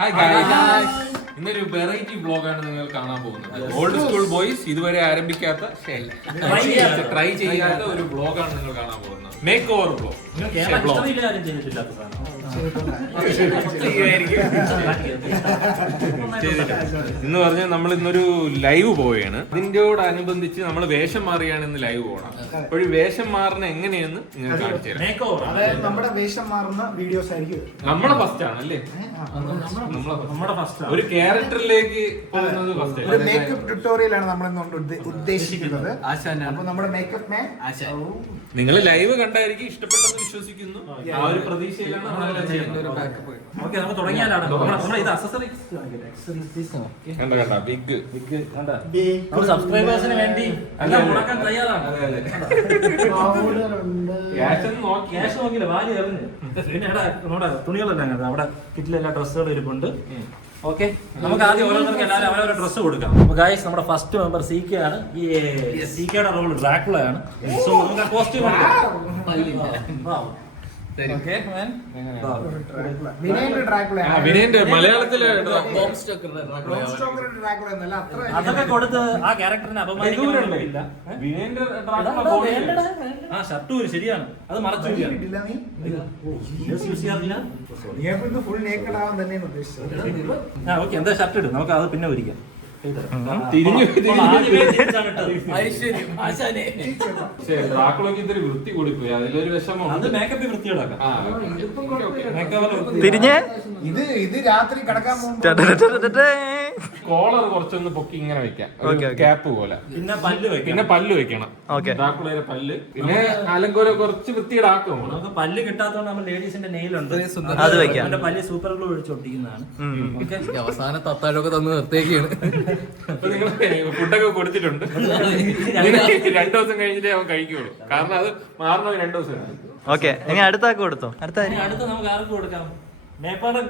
Hi guys, ഇന്നൊരു variety വ്ളോഗാണ് നിങ്ങൾ കാണാൻ പോകുന്നത്. ഓൾഡ് സ്കൂൾ ബോയ്സ് ഇതുവരെ ആരംഭിക്കാത്ത ട്രൈ ചെയ്യാത്ത ഒരു വ്ളോഗാണ് നിങ്ങൾ കാണാൻ പോകുന്നത്. Make over vlog. എന്ന് പറഞ്ഞാൽ നമ്മൾ ഇന്നൊരു ലൈവ് പോവുകയാണ്. ഇതിനോടനുബന്ധിച്ച് നമ്മൾ വേഷം മാറിയാണ് ഇന്ന് ലൈവ് പോകണം. അപ്പോൾ വേഷം മാറുന്ന എങ്ങനെയെന്ന് നിങ്ങൾ കാണിച്ചു തരാം. നമ്മുടെ വേഷം മാറുന്ന വീഡിയോസ് ആയിരിക്കും. നമ്മളെ ഫസ്റ്റ് ആണ് അല്ലേ? ഒരു ക്യാരക്ടറിലേക്ക് പോകുന്നത് ഫസ്റ്റ്. ഒരു മേക്കപ്പ് ട്യൂട്ടോറിയൽ ആണ് നമ്മൾ ഉദ്ദേശിക്കുന്നത്. അപ്പൊ നമ്മുടെ മേക്കപ്പ് മാൻ നിങ്ങൾ ലൈവ് കണ്ടായിരിക്കും ഇഷ്ടപ്പെട്ടെന്ന് വിശ്വസിക്കുന്നു. ആ ഒരു പ്രതീക്ഷയിലാണ് നമ്മളെല്ലാം ചെയ്യുന്നത്. കണ്ട ബിഗ് സബ്സ്ക്രൈബേഴ്സിന് വേണ്ടി മുടക്കാൻ തയ്യാറാണ്. ക്യാഷ് നോക്കില്ല, വാരി എറിഞ്ഞ്. പിന്നെ നമ്മുടെ തുണികളെല്ലാം അവിടെ കിറ്റിലെല്ലാം ഡ്രസ്സുകൾ ഇരിപ്പുണ്ട്. ഓക്കെ, നമുക്ക് ആദ്യം ഓരോരുത്തർക്ക് എല്ലാവരും അവരവരെ ഡ്രസ്സ് കൊടുക്കാം. അപ്പൊ ഗായ്സ്, നമ്മുടെ ഫസ്റ്റ് മെമ്പർ സി.കെ ആണ്. ഈ സി.കെയുടെ റോൾ ഡ്രാക്കുളയാണ്. സോ നമുക്ക് കോസ്റ്റ്യൂം വിനയന്റെ മലയാളത്തിലെ അതൊക്കെ കൊടുത്ത് ആ ക്യാരക്ടറിനെ അപമാനിക്കുന്നില്ല. ആ ഷർട്ട് ഒരു ശരിയാണ്, അത് മറച്ചു ഓക്കെ. എന്താ ഷർട്ട് ഇടും, നമുക്ക് അത് പിന്നെ ഒരിക്കാം. വൃത്തി കൂടിപ്പോയി, അതിലൊരു വിഷമം. അത് മേക്കപ്പ് വൃത്തിയോടാക്കാം. തിരിഞ്ഞേ ഇത് രാത്രി കിടക്കാൻ പോകുമ്പോ കോളർ കുറച്ചൊന്ന് പൊക്കി ഇങ്ങനെ വെക്കാം, ക്യാപ്പ് പോലെ. പിന്നെ പല്ല് വെക്കണം, ഡ്രാക്കുളയുടെ പല്ല്. പിന്നെ അലങ്കോല കുറച്ച് വൃത്തിയിടാക്കും. നമുക്ക് പല്ല് കിട്ടാത്തതുകൊണ്ട് നമ്മൾ ലേഡീസിന്റെ നെയിലുണ്ട്, അത് വെക്കാം. അവന്റെ പല്ല് സൂപ്പർ ഗ്ലൂ ഒഴിച്ച് ഒട്ടിക്കുന്നതാണ്. അവസാന തത്താഴൊക്കെ തന്ന് നിർത്തേക്കാണ്. നിങ്ങൾ ഫുഡൊക്കെ കൊടുത്തിട്ടുണ്ട്. 2 ദിവസം കഴിഞ്ഞിട്ടേ അവൻ കഴിക്കുള്ളൂ, കാരണം അത് മാറണ 2 ദിവസം. ഓക്കെ, ഇനി അടുത്താക്ക് കൊടുത്തോ. അടുത്ത നമുക്ക് ആർക്ക് കൊടുക്കാം? മേപ്പാടൻ.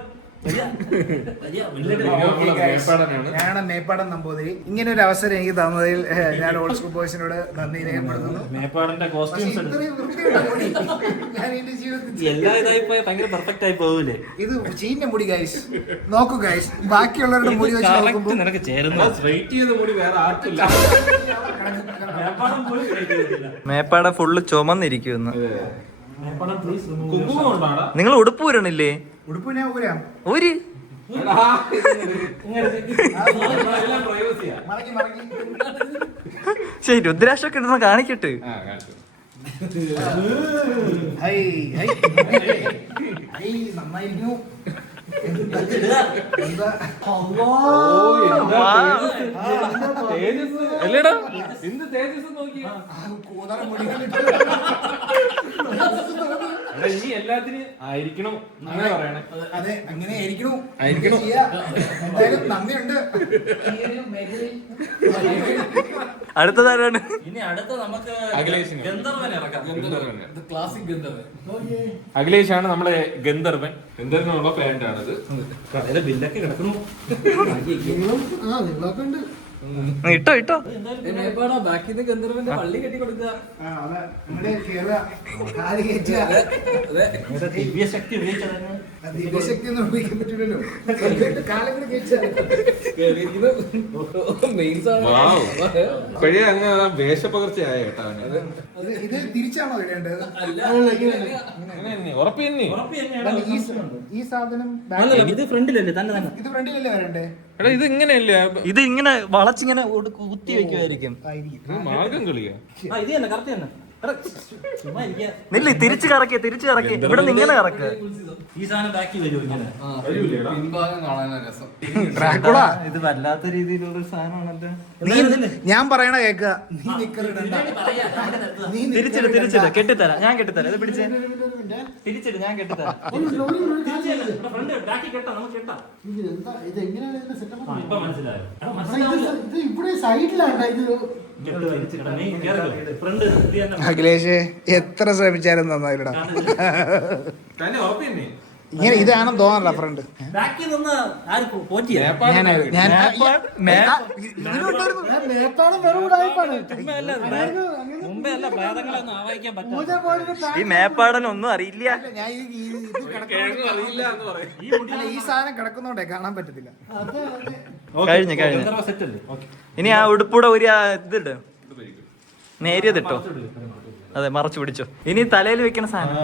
ഞാനാണ് മേപ്പാടൻ നമ്പൂതിരി. ഇങ്ങനെ ഒരു അവസരം എനിക്ക് തന്നതിൽ ഞാൻ ഓൾഡ് സ്കൂൾ ബോയ്സിനോട് നന്ദി രേഖപ്പെടുത്തുന്നു. മേപ്പാടന്റെ കോസ്റ്റ്യൂംസ് ഞാൻ എന്റെ ജീവിതത്തിൽ എല്ലാ ഇതായി പോയാൽ ഭയങ്കര പെർഫെക്റ്റ് ആയി പോകൂലേ? ഇത് ചീഞ്ഞ മുടി ഗൈസ്. നോക്കൂ ഗൈസ്, ബാക്കിയുള്ളവരുടെ മുടി വെച്ച് നോക്കുമ്പോൾ നിനക്ക് ചേരുന്നു. സ്ട്രൈറ്റ് ചെയ്ത മുടി വേറെ ആർക്കില്ല. മേപ്പാട ഫുള്ള് ചുമന്നിരിക്കുന്നു. കുങ്കുമം ഉണ്ടാടാ. നിങ്ങൾ ഉടുപ്പ് ഊരണില്ലേ? ഉടുപ്പിനെ ഊരാം. ഊര് മടക്കി മടക്കി ശരി, രുദ്രാക്ഷൊക്കെ ഇടുന്ന കാണിക്കട്ടെ. ഹൈ ഹൈ ഹൈ നന്നായിരുന്നു. അല്ലേടാ, എന്ത് തേജസ് നോക്കി. ഈ എല്ലാത്തിനും ആയിരിക്കണം അങ്ങനെ പറയണേ. അതെ, അങ്ങനെ ആയിരിക്കണം. ആയിരിക്കണം. നന്ദിയുണ്ട്. അടുത്തതാരാണ്? ഇനി അടുത്ത നമുക്ക് അഖിലേഷിന്. ഗന്ധർവനെ ഇറക്കാം. ക്ലാസിക് ഗന്ധർവൻ. അഖിലേഷാണ് നമ്മളെ ഗന്ധർവൻ. ഗന്ധർവനുള്ള പാന്റ് ആണിത്. ബില്ലൊക്കെ കിടക്കുന്നു. ഇട്ടോ ഇട്ടോ. ബാക്കി ഗന്ധർവന്റെ പള്ളി കെട്ടി കൊടുക്കുക. ദിവ്യശക്തി ഉപയോഗിച്ചതാണ്. ദിവ്യശക്തി ഒന്നും ഉപയോഗിക്കാൻ പറ്റില്ലല്ലോ. കാലം ഇപ്പോഴേ അങ്ങ് വേഷപ്പകർച്ചയായ കേട്ടോ. ഇത് തിരിച്ചാണോ ഇടേണ്ടത്? ഉറപ്പ് തന്നെ. ഈ സാധനം ഇത് ഫ്രണ്ടിലല്ലേ തന്നെ തന്നെ. ഇത് ഫ്രണ്ടിലല്ലേ വരണ്ടേ? എടാ, ഇത് ഇങ്ങനെയല്ലേ? ഇത് ഇങ്ങനെ വളച്ചിങ്ങനെ കുത്തി വെക്കുമായിരിക്കും. മാർഗം കളിയാ. ഇത് തന്നെ കറക്റ്റ് തന്നെ. നില്ല, തിരിച്ചു കറക്കിയ ഇവിടെ നിന്ന് ഇങ്ങനെ കറക്കുക. ഈ സാധനം ബാക്കി വരുമോ ഇങ്ങനെ? പിൻഭാഗം കാണാനാ രസം. ഇത് വല്ലാത്ത രീതിയിലുള്ള സാധനമാണല്ലോ. ഞാൻ പറയണ കേക്കുക. തിരിച്ചിട് കെട്ടിത്തരാം, ഞാൻ കെട്ടിത്തരാം. ഇത് പിടിച്ചേ, തിരിച്ചിട്, ഞാൻ കെട്ടിത്തരാം. അഖിലേഷ് എത്ര ശ്രമിച്ചാലും നന്നായില്ലടാ. തന്നെ ഉറപ്പ് തന്നെ. ഇങ്ങനെ ഇതാണെന്ന് തോന്നല്ല ഫ്രണ്ട്. തുമ്പയല്ല പ്രേതങ്ങളെ ഒന്നും ആവാഹിക്കാൻ പറ്റില്ല. ഈ മേപ്പാടനൊന്നും അറിയില്ല. ഞാൻ ഇത് അറിയില്ല എന്ന് പറയും. ഈ സാധനം കിടക്കുന്നോണ്ടേ കാണാൻ പറ്റത്തില്ല. കഴിഞ്ഞു. സെറ്റ് അല്ലേ? ഓക്കെ. ഇനി ആ ഉടുപ്പൂടെ ഒരു ഇതിട്ട് നേരിയതിട്ടോ. അതെ, മറച്ചു പിടിച്ചോ. ഇനി തലയിൽ വെക്കണ സാധനം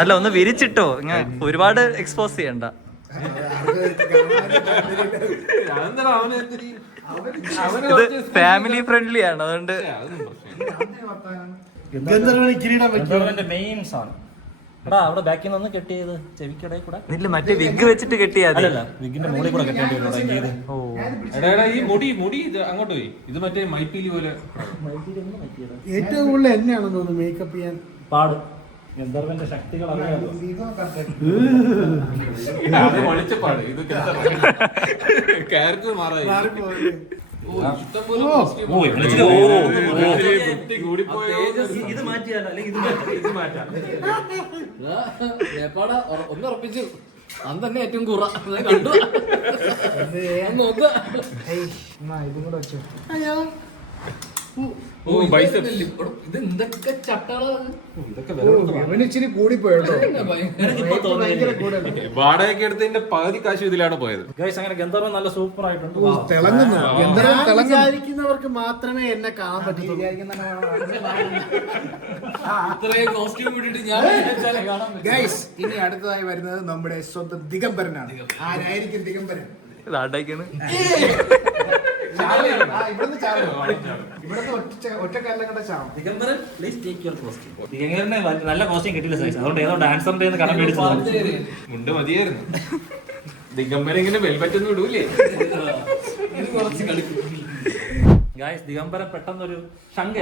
അല്ല, ഒന്ന് വിരിച്ചിട്ടോ. ഇങ്ങനെ ഒരുപാട് എക്സ്പോസ് ചെയ്യണ്ട. ഇത് ഫാമിലി ഫ്രണ്ട്ലി ആണ്, അതുകൊണ്ട് ഗന്ധർവന്റെ മെയിൻ സാധനം. എടാ അവിടെ ബാക്കിൽ നിന്ന് കെട്ടിയത് ചെവിക്കടയിൽ കൂടെ ഇല്ല, മറ്റേ വിഗ് വെച്ചിട്ട് കെട്ടിയാ മതി. അല്ലല്ല, വിഗിന്റെ മുകളിൽ കൂടെ കെട്ടേണ്ടി വരും. ഓ, എടാ ഈ മുടി ഇത് അങ്ങോട്ട് പോയി. ഇത് മറ്റേ മൈപ്പീലി പോലെ ഏറ്റവും കൂടുതൽ എന്നെയാണെന്ന് തോന്നുന്നു മേക്കപ്പ് ചെയ്യാൻ പാട്. ഗന്ധർവന്റെ ശക്തികൾ അറിയാമോ? അത് ഒളിച്ചപ്പാട്. ഇത് ക്യാരക്ടർ മാറായി. ഇത് മാറ്റിയാലോ അല്ലെങ്കിൽ ഇത് മാറ്റാം. മേപ്പാട ഒന്ന് ഉറപ്പിച്ചു. അന്ന് തന്നെ ഏറ്റവും കുറ കണ്ടു നോക്കുക. ഇതും കൂടെ വെച്ചോ. ഇത് എന്തൊക്കെ ചട്ടകളാണ്. ഇച്ചിരി കൂടിപ്പോയോ? വാടകയ്ക്ക് എടുത്തതിന്റെ പകുതി കാശ് ഇതിലാണ് പോയത്. ഗൈസ്, അങ്ങനെ ഗന്ധർവൻ നല്ല സൂപ്പർ ആയിട്ടുണ്ട്. തിളങ്ങുന്നു. വിചാരിക്കുന്നവർക്ക് മാത്രമേ എന്നെ കാണാൻ പറ്റത്തുള്ളൂ. ഇത്രയും കോസ്റ്റ്യൂം ഇട്ടിട്ട് ഞാൻ വിചാരിച്ചാലേ കാണാൻ പറ്റും. ഗൈസ്, ഇനി അടുത്തതായി വരുന്നത് നമ്മുടെ സ്വന്തം ദിഗംബരനാണ്. ആരായിരിക്കും ദിഗംബരൻ? ഇതാണ്ടായിക്കാണ്. ഇവിടുത്തെ ഒറ്റക്കാലം കണ്ട ചാവും. Digambaran, please take your costume. ദിഗംബരന് നല്ല കോസ്റ്റ്യൂം കിട്ടിയില്ല സൈസ്. അതുകൊണ്ട് ഏതോ ഡാൻസറിന്റെ കടം മേടിച്ചത്. മുണ്ട് മതിയായിരുന്നു. ദിഗംബരം ഇങ്ങനെ വെൽവെറ്റ് ഒന്നും ഇടൂലേ. കുറച്ച് കളിക്കും. ഗൈസ്, ദിഗംബരൻ പെട്ടെന്നൊരു ശങ്ക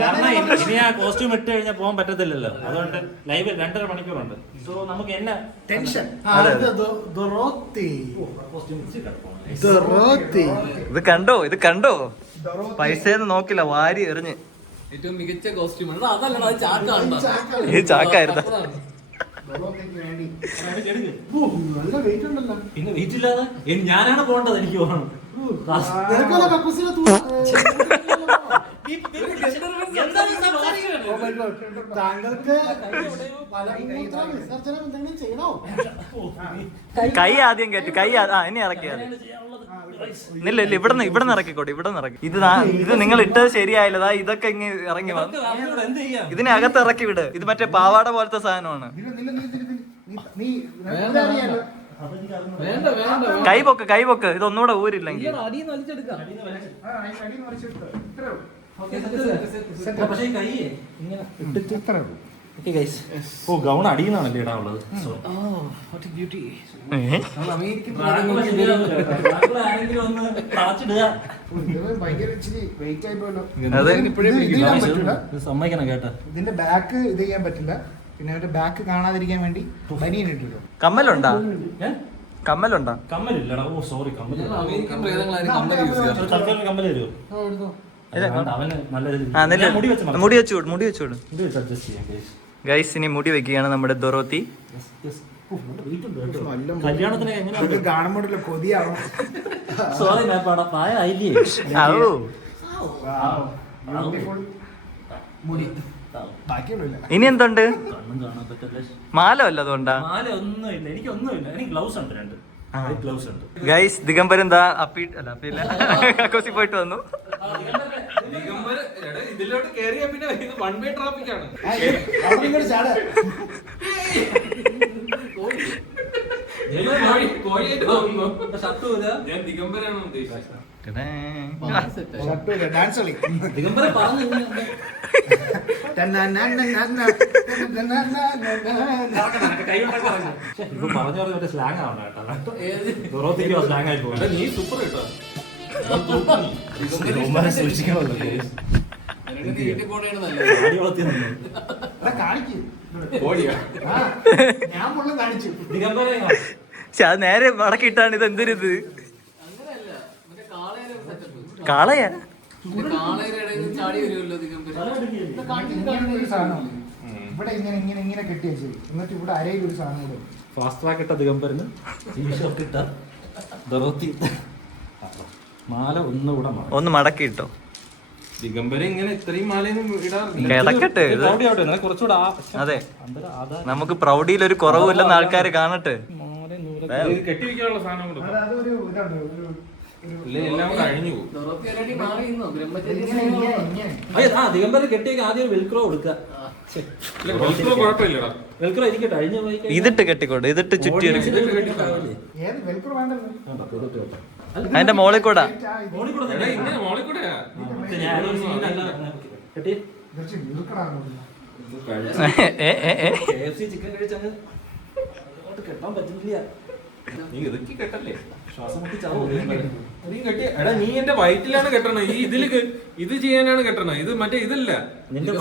കാരണം ഇനി ആ കോസ്റ്റ്യൂം ഇട്ട് കഴിഞ്ഞാൽ പോകാൻ പറ്റത്തില്ലല്ലോ. അതുകൊണ്ട് ലൈവ് 2.5 മണിക്കൂറുണ്ട്. സോ നമുക്ക് എന്നെ ടെൻഷൻ. ഇത് കണ്ടോ പൈസയൊന്നും നോക്കില്ല, വാരി എറിഞ്ഞ്. ഏറ്റവും മികച്ച കോസ്റ്റ്യൂം ആണ്. അതല്ലടാ, അത് ചാക്കാണ്. ഈ ചാക്കായിരുന്നു. നല്ല വെയിറ്റ് ഉണ്ടല്ലോ. പിന്നെ വെയിറ്റ് ഇല്ലാതെ ഞാനാണ് പോകേണ്ടത്. എനിക്ക് പോകണം. നിനക്കല്ല കക്കൂസിനെ താങ്കൾക്ക് മലമൂത്ര വിസർജനം എന്തെങ്കിലും ചെയ്യണോ? കൈ ആദ്യം കയറ്റി. ഇനി ഇറക്കിയാൽ ഇല്ല ഇവിടുന്ന് ഇറക്കിക്കോട്ടെ. ഇവിടുന്ന് ഇറക്കി. ഇത് നിങ്ങൾ ഇട്ടത് ശരിയായില്ലതാ. ഇതൊക്കെ ഇങ്ങനെ ഇറങ്ങി വന്നു. ഇതിനകത്ത് ഇറക്കി വിട്. ഇത് മറ്റേ പാവാട പോലത്തെ സാധനമാണ്. വേണ്ട വേണ്ട കൈ പൊക്ക്. ഇതൊന്നുകൂടെ ഊരില്ലെങ്കിൽ. അടിയിൽ വലിച്ചെടുക്കാം. പക്ഷേ കൈ ഇങ്ങനെ ഇട്ടിട്ട് ഓ, ഗൗൺ അടിയുന്നാണല്ലേ ഇടാനുള്ളത്. ആരെങ്കിലും ഒന്ന് താച്ചിടുക. ഭയങ്കര ഇച്ചിരി വെയിറ്റ് ആയി പോയല്ലോ. സമ്മതിക്കണം കേട്ടോ. ഇതിന്റെ ബാക്ക് ഇത് ചെയ്യാൻ പറ്റില്ല. പിന്നെ അവന്റെ ബാക്ക് കാണാതിരിക്കാൻ വേണ്ടി ബനിയൻ ഇട്ടില്ലോ. കമ്മലുണ്ടാ? കമ്മലില്ലടാ. ഓ സോറി, കമ്മല്. അമേരിക്കൻ പ്രേതങ്ങളായിരുന്നു കമ്മൽ യൂസ് ചെയ്യാറ്. തൽക്കാലം കമ്മല് തരുമോ? അവന് നല്ല മുടി വെച്ചുവിടും. അഡ്ജസ്റ്റ് ചെയ്യാം. ഗൈസ്, ഇനി മുടി വെക്കുകയാണ് നമ്മുടെ ദൊറോത്തി. കല്യാണത്തിന് എങ്ങനെയാണ് കാണുമ്പോഴല്ലോ കൊതിയാണോ? സോറി മേപ്പാടാ, പ്രായമായില്ലേ? മുടി ബാക്കിയൊന്നുമില്ല. ഇനി എന്തുണ്ട്? കണ്ണും കാണാൻ പറ്റില്ല. മാല വല്ലതുകൊണ്ടാ? മാല ഒന്നുമില്ല. എനിക്കൊന്നുമില്ല. എനിക്ക് ഗ്ലൗസ് ഉണ്ട്. 2 ഗ്ലൗസ് ഉണ്ട്. ഗൈസ്, ദിഗംബരൻ എന്താ അപ്പീല്ല കക്കോസി പോയിട്ട് വന്നു. ഇതിലോട്ട് കേറിയാ പിന്നെ ഇത് വൺ വേ ട്രാഫിക് ആണ്. ഞാൻ ദിഗംബരാണ് ഉദ്ദേശിച്ചത്. ഡാൻസ് കളി. ദിഗംബരൻ പറഞ്ഞു ഇപ്പൊ പറഞ്ഞു മറ്റേ സ്ലാങ് ആവണം കേട്ടോ. ദൊറോത്തിക്കോ സ്ലാങ് ആയി പോകും. നീ സൂപ്പർ കേട്ടോ. സൂക്ഷിക്കണമല്ലോ. വീട്ടിൽ പോണേണ് നല്ലത്. ഞാൻ മുള്ളും കാണിച്ചു. ദിഗംബരൻ പക്ഷെ അത് നേരെ മടക്കിയിട്ടാണ്. ഇത് എന്തൊരിത്? അങ്ങനെയല്ല, മറ്റേ കാളയുടെ സെറ്റപ്പ്. കാളയാ? കാളയുടെ ഇടയിൽ ചാടി വരുമല്ലോ ദിഗംബരൻ. ഒരു സാധനം ഇവിടെ ഇങ്ങനെ കെട്ടി വെച്ചത്. എന്നിട്ട് ഇവിടെ അരയിൽ ഒരു സാധനം കൂടെ ഫാസ്റ്റ് ട്രാക്ക് ഇട്ട ദിഗംബരന് ടീഷർട്ട് ഇട്ട ധോത്തി മാല ഒന്നുകൂടെ ഒന്ന് മടക്കി ഇട്ടോ. ദിഗംബരം ഇങ്ങനെ ഇത്രയും മാലയൊന്നും ഇടാറില്ല. കിടക്കട്ടെ ഇത്. കുറച്ചുകൂടെ അതെ, നമുക്ക് പ്രൗഢിയിൽ ഒരു കുറവില്ലെന്ന് ആൾക്കാര് കാണട്ടെ. ഇത് കെട്ടിവെക്കാനുള്ള സാധനം കൂടെ ഇട്ടോ. അതൊരു ഇതാണ് ഇല്ലേ, എല്ലാം കൂടെ അഴിഞ്ഞു പോകും. European already മാറിയിരുന്നോ? ബ്രഹ്മചര്യ ആദ്യം വെൽക്രോ കൊടുക്കുക. വെൽക്രോ കുഴപ്പമില്ലടാ. വെൽക്രോ ഇരിക്കട്ടെ, അഴിഞ്ഞ ഇതിട്ട് കെട്ടിക്കോട്ടെ, ഇതിട്ട് ചുറ്റി എടുക്കും. ഏത് വെൽക്രോ വേണ്ടല്ലോ. അതിന്റെ മോളിൽ കൂടെ എടാ, ഇങ്ങനെ മോളിൽ കൂടെയാ. കുറച്ച് ഇറുക്കടാണ്. ചിക്കൻ കഴിച്ചങ്ങ് കെട്ടാൻ പറ്റുന്നില്ല. നീ ഇറുക്കി കെട്ടല്ലേ? ശ്വാസം മുട്ടി ചാവും. നീ കെട്ടി എടാ, നീ എന്റെ വയറ്റിലാണ് കെട്ടണ. ഈ ഇതില് ഇത് ചെയ്യാനാണ് കെട്ടണ. ഇത് മറ്റേ ഇതല്ല,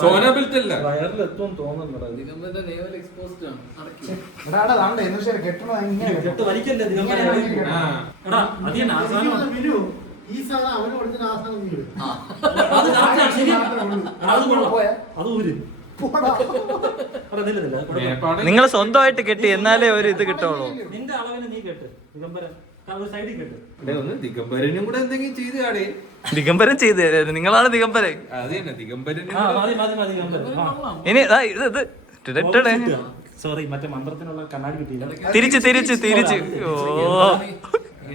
സോനാബിൽറ്റല്ല. വയറിലെത്തും തോന്നുന്നുണ്ടോ? ദിഗംബരന്റെ navel exposed ആണ്. അടക്കി. എടാ താണ്ട എന്ന് വെച്ചാൽ കെട്ടണോ ഇങ്ങനെ കെട്ട് വലിക്കല്ലേ ദിഗംബരൻ? ആ. എടാ, അത് തന്നെ ആസാനം. ഈ സാധനം അവന് കൊടുക്കുന്ന ആ സാധനം നീ ഇട്. അത് correct ആണ്, ശരിയാണ്. അത് കൊള്ളാം. അത് ഊര്. എടാ, നില്ല. മേപ്പാട് നിങ്ങൾ സ്വന്തമായിട്ട് കെട്ടി എന്നാലേ ഒരു ഇത് കിട്ടുള്ളൂ. നിന്റെ അളവിന് നീ കെട്ട് ദിഗംബരൻ. ഒരു സൈഡിൽ കെട്ട്. എടേ, ഒന്ന് ദിഗംബരനും കൂടെ എന്തെങ്കിലും ചെയ്ത് കാടേ. ദിഗംബരൻ ചെയ്ത് തരാം. നിങ്ങളാണ് ദിഗംബരൻ. അത് തന്നെ ദിഗംബരനും ആ, മതി ദിഗംബരൻ. ആ. ഇനി ദാ ഇത് ഇത് ടിടട്ടടെ. സോറി, മറ്റേ മന്ത്രത്തിനുള്ള കണ്ണാടി കിട്ടിയില്ല. തിരിച്ച് ഓ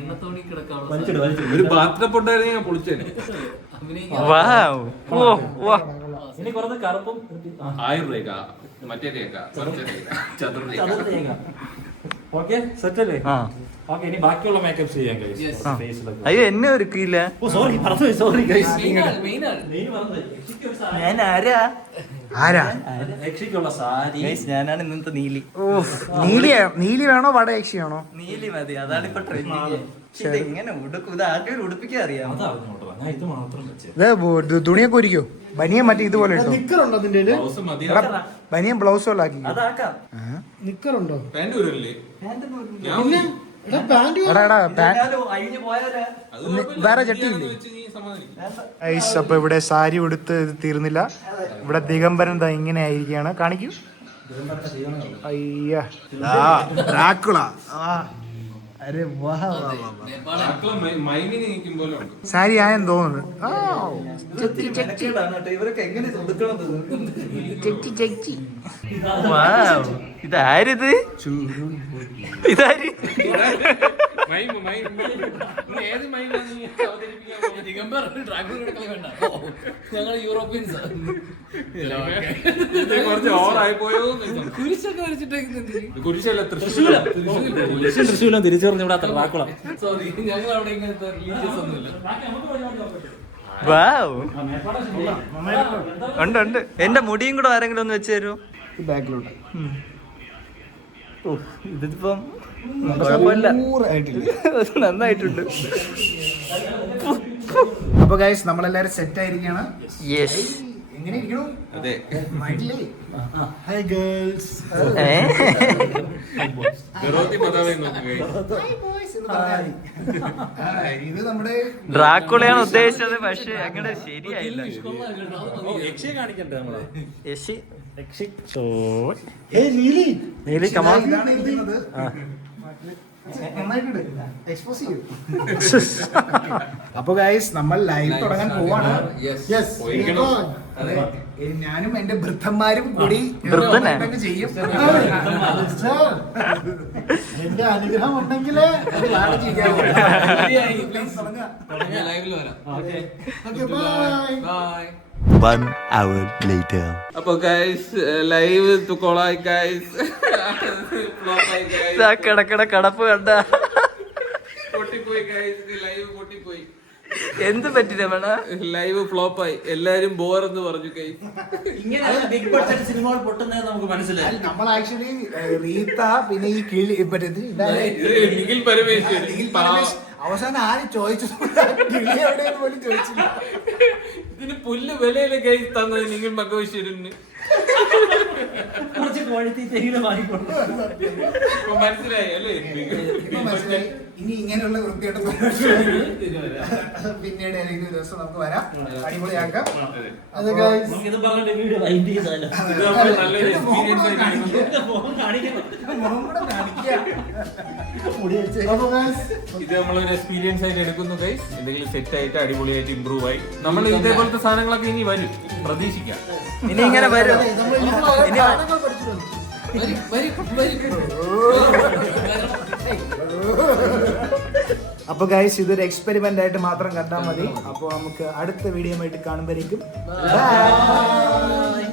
എണ്ണത്തോണി കിടക്കാനുള്ള വലിച്ചിട്. ഒരു ബാത്ടബ് ഉണ്ടായിരുന്നു, ഞാൻ പൊളിച്ചേനെ. അഭിനയിക്കാൻ വാവ്. ഓ വാ. ഇനി കുറച്ച് കറുപ്പും 1000 രൂപ മറ്റേ ചതുർരേഖ. ഓക്കെ, സെറ്റ് അല്ലേ? ആ. ഓക്കെ, ഇനി ബാക്കിയുള്ള മേക്കപ്പ് ചെയ്യാൻ Yes. ഫേസിലൊക്കെ. അയ്യോ എന്നെ ഒരുക്കിയില്ല. ഓ സോറി, പറഞ്ഞു. Sorry guys. മെയിൻ ആണ് നീ പറഞ്ഞത് ഞാൻ ആരാ? ആരാ? രക്ഷയ്ക്കുള്ള സാരി. Guys, ഞാനാണ് ഇന്നത്തെ നീലി. ഓ നീലി വേണോ വടയക്ഷിയാണോ? നീലി മതി, അതാണ് ഇപ്പൊ ട്രെൻഡിങ്. ഇതെങ്ങനെ ഉടുക്കും? ഇത് ആദ്യം ഒരു ഉടുപ്പിക്കാൻ അറിയാം. അതറിഞ്ഞോട്ടോ, ഞാൻ ഇത് മാത്രം വെച്ചേ. ഇത് തുണിയൊക്കെ ഒരുക്കോ? ബനിയൻ മറ്റേ ഇതുപോലെ ഇട്ടോ? നിക്കറുണ്ടോ അതിന്റെ ഇടയില്? ബ്ലൗസ് മതി. ബനിയൻ ബ്ലൗസ് പോലെ ആക്കി. അതാക്കാം. നിക്കറുണ്ടോ? പാന്റ് ഊരല്ലേ? ഞാൻ പിന്നെ എടാ പാന്റ് ഞാനും അഴിഞ്ഞു പോയാലാ? അത് കുഴപ്പമില്ല. വേറെ നീ ചട്ടിയില്ലേ? ആണെന്ന് വെച്ച് നീ സമാധാനിക്ക്. ഐസ് അപ്പൊ ഇവിടെ സാരി ഉടുത്ത് ഇത് തീർന്നില്ല. ഇവിടെ ദിഗംബരൻ ദാ ഇങ്ങനെ ആയിരിക്കാണ്. കാണിക്കൂ. അയ്യ ഡ്രാക്കുള. അരെ വാ വാ വാ വാ. ആക്കള് മൈമിന് നിൽക്കും പോലെ ഉണ്ട്. സാരി ആയെന്ന് തോന്നുന്നു. മെനക്കേടാണ് കേട്ടോ. ഇവരൊക്കെ എങ്ങനെ ഇത് ഉടുക്കണത്? Wow. ഇതാരിത്? ഇതാര്? മൈം നീ ഏത് മൈമാണ് നീ അവതരിപ്പിക്കാൻ പോകുന്നത്? ദിഗംബർ ഡ്രാഗൺ കിടക്കല വേണ്ട. ഞങ്ങൾ യൂറോപ്യൻസ് ഇത് കുറച്ച് ഓവറായി പോയോ? കുരിശൊക്കെ വരച്ചിട്ടേക്കുന്നുണ്ട്. കുരിശല്ല, തൃശ്ശൂല. തൃശ്ശൂലും തിരിച്ചറിഞ്ഞ ഇവിടെ അത്ര വാക്കുളം. സോറി, ഞങ്ങൾ അവിടെ ഇങ്ങനത്തെ റിലീജിയസ് ഒന്നുമില്ല. Wow. ഉണ്ട്. എന്റെ മുടിയും കൂടെ ആരെങ്കിലും ഒന്ന് വെച്ച് തരുമോ? ബാക്കിലോട്ട് ഇതിപ്പം കുഴപ്പമില്ല, നന്നായിട്ടുണ്ട്. അപ്പൊ ഗൈസ് നമ്മളെല്ലാരും സെറ്റ് ആയിരിക്കാണ്. യെസ്. എങ്ങനെ ഇരിക്കണു? അതെ. Hi girls. വെറോത്തി പതാവേ നോക്കുക. ഇത് നമ്മുടെ ഡ്രാക്കുളയാണ് ഉദ്ദേശിച്ചത്, പക്ഷെ അങ്ങനെ ശരിയായില്ല. യക്ഷിയെ കാണിക്കണ്ടേ നമ്മള്? യക്ഷി യക്ഷി. ഹേയ് നീലി. നീലി കമാൻ. ഇതാണ് ഇരിക്കുന്നത്. നന്നായിട്ടുണ്ട്. എക്സ്പോസ് ചെയ്യൂ. അപ്പൊ ഗൈസ് നമ്മൾ ലൈവ് തുടങ്ങാൻ പോവാണ്. യെസ്. പോയിരിക്കണം. അതെ, ഞാനും എന്റെ വൃദ്ധന്മാരും കൂടി വൃദ്ധനെ? ഇതൊക്കെ ചെയ്യും. എന്റെ അനുഗ്രഹം ഉണ്ടെങ്കിലേ ലൈവിൽ വരാം. Okay bye. Bye. 1 hour later. അപ്പൊ ഗൈസ് ലൈവ് കൊളായി ഗൈസ്. കിടക്കട കടപ്പ് കണ്ട. പൊട്ടിപ്പോയി ഗൈസ്, ലൈവ് പൊട്ടിപ്പോയി. എന്ത് പറ്റി രമണ? ലൈവ് ഫ്ലോപ്പായി. എല്ലാരും ബോർ എന്ന് പറഞ്ഞു ഗൈസ്. ഇങ്ങനെ ബിഗ് ബഡ്ജറ്റ് സിനിമകൾ പൊട്ടുന്നത് നമുക്ക് മനസ്സിലായി. നമ്മൾ ആക്ച്വലി റീത്ത പിന്നെ ഈ കിളി ഇത് നിഖിൽ പരമേശ്വരൻ അവസാനം ആരും ചോദിച്ചു കിളി എവിടെയെന്ന് പോലും ചോദിച്ചില്ല. ഇതിന് പുല്ല് വിലയിലെ ഗൈസ് തന്നത് നിഖിൽ മകേശ്വരന്. കുറച്ച് കോഴിത്തീറ്റ ഇങ്ങനെ വാങ്ങിക്കൊണ്ടു. ഇപ്പൊ മനസ്സിലായി അല്ലേ? ഇപ്പൊ മനസ്സിലായി. ഇനി ഇങ്ങനെയുള്ള വൃത്തിയായിട്ട് പിന്നീട് ഏതെങ്കിലും ദിവസം നമുക്ക് വരാം, അടിപൊളിയാക്കാം. അത് guys, നമുക്കിത് പറഞ്ഞിട്ട് വീഡിയോ വൈൻഡ് ചെയ്താലോ? ഇത് നമ്മള് നല്ലൊരു എക്സ്പീരിയൻസ് ആയിട്ട് എടുക്കുന്നു. മോഹം കാണിക്കണം. മുഖം കൂടെ കാണിക്കാം. അപ്പൊ guys, ഇത് നമ്മളൊരു എക്സ്പീരിയൻസ് ആയിട്ട് എടുക്കുന്നു ഗൈസ്. എന്തെങ്കിലും സെറ്റ് ആയിട്ട് അടിപൊളിയായിട്ട് ഇമ്പ്രൂവ് ആയി നമ്മൾ ഇതേപോലത്തെ സാധനങ്ങളൊക്കെ ഇനി വരും, പ്രതീക്ഷിക്കാം. ഇനി ഇങ്ങനെ വരും. നമ്മൾ ഇനി പാഠങ്ങൾ പഠിച്ചിട്ടുണ്ട്. അപ്പൊ ഗൈസ് ഇതൊരു എക്സ്പെരിമെന്റ് ആയിട്ട് മാത്രം കണ്ടാൽ മതി. അപ്പൊ നമുക്ക് അടുത്ത വീഡിയോ ആയിട്ട് കാണുമ്പോഴേക്കും ബൈ.